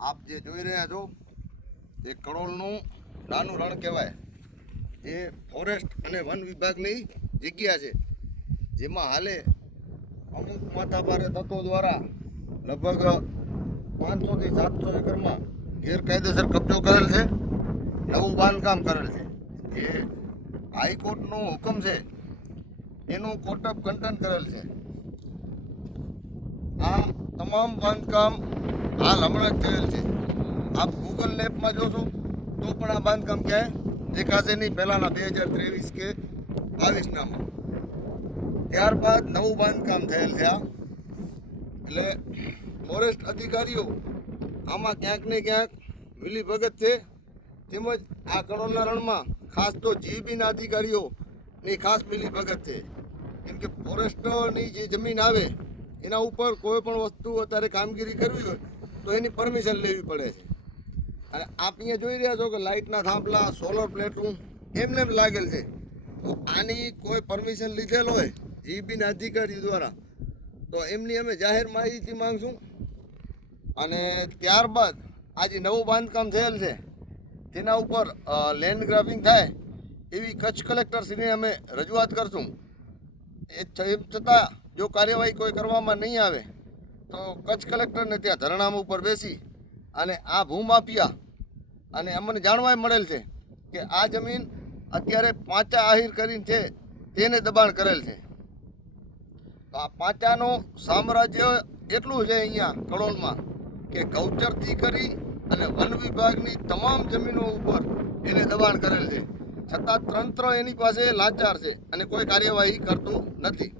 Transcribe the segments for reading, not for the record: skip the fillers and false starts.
આપ જે જોઈ રહ્યા છો તે કડોલનું નાનું રણ કહેવાય, જે ફોરેસ્ટ અને વન વિભાગની જગ્યા છે, જેમાં હાલે અમુક માથાભારે તત્વો દ્વારા લગભગ 500 થી 700 એકરમાં ગેરકાયદેસર કબજો કરેલ છે, નવું બાંધકામ કરેલ છે. જે હાઈકોર્ટનો હુકમ છે એનું કોર્ટ ઓફ કન્ટેન્ટ કરેલ છે. આ તમામ બાંધકામ હાલ હમણાં જ થયેલ છે. આપ ગૂગલ મેપમાં જોશો તો પણ આ બાંધકામ ક્યાંય દેખાશે નહીં, પહેલાંના 2023 કે 22નામાં. ત્યારબાદ નવું બાંધકામ થયેલ છે. આ એટલે ફોરેસ્ટ અધિકારીઓ આમાં ક્યાંક ને ક્યાંક મિલીભગત છે, તેમજ આ કડોલના રણમાં ખાસ તો જીબીના અધિકારીઓની ખાસ મિલીભગત છે. કેમ કે ફોરેસ્ટની જે જમીન આવે એના ઉપર કોઈ પણ વસ્તુ અત્યારે કામગીરી કરવી હોય તો એની પરમિશન લેવી પડે છે. અને આપ અહીંયા જોઈ રહ્યા છો કે લાઇટના થાંભલા, સોલર પ્લેટું એમને એમ લાગેલ છે. તો આની કોઈ પરમિશન લીધેલ હોય જીબીના અધિકારી દ્વારા તો એમની અમે જાહેર માહિતી માંગશું. અને ત્યારબાદ આ જે નવું બાંધકામ થયેલ છે તેના ઉપર લેન્ડ ગ્રાબિંગ થાય એવી કચ્છ કલેક્ટરશ્રીને અમે રજૂઆત કરશું. એમ છતાં જો કાર્યવાહી કોઈ કરવામાં નહીં આવે તો કચ્છ કલેક્ટરને ત્યાં ધરણામાં ઉપર બેસી અને આ ભૂમાફિયા, અને અમને જાણવા મળેલ છે કે આ જમીન અત્યારે પાંચા આહિર કરીને છે તેને દબાણ કરેલ છે. તો આ પાંચાનું સામ્રાજ્ય એટલું છે અહીંયા કડોલમાં કે ગૌચરથી કરી અને વન વિભાગની તમામ જમીનો ઉપર એને દબાણ કરેલ છે. છતાં તંત્ર એની પાસે લાચાર છે અને કોઈ કાર્યવાહી કરતું નથી.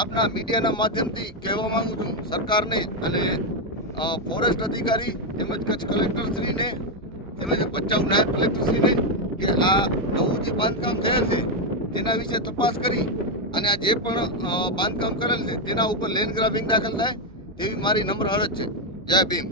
આપના મીડિયાના માધ્યમથી કહેવા માંગુ છું સરકારને અને ફોરેસ્ટ અધિકારી તેમજ કચ્છ કલેક્ટરશ્રીને તેમજ ભચાઉ નાયબ કલેક્ટરશ્રીને કે આ નવું જે બાંધકામ થયેલ છે તેના વિશે તપાસ કરી અને આ જે પણ બાંધકામ કરેલ છે તેના ઉપર લેન્ડ ગ્રાબિંગ દાખલ થાય તેવી મારી નમ્ર અરજ છે. જય ભીમ.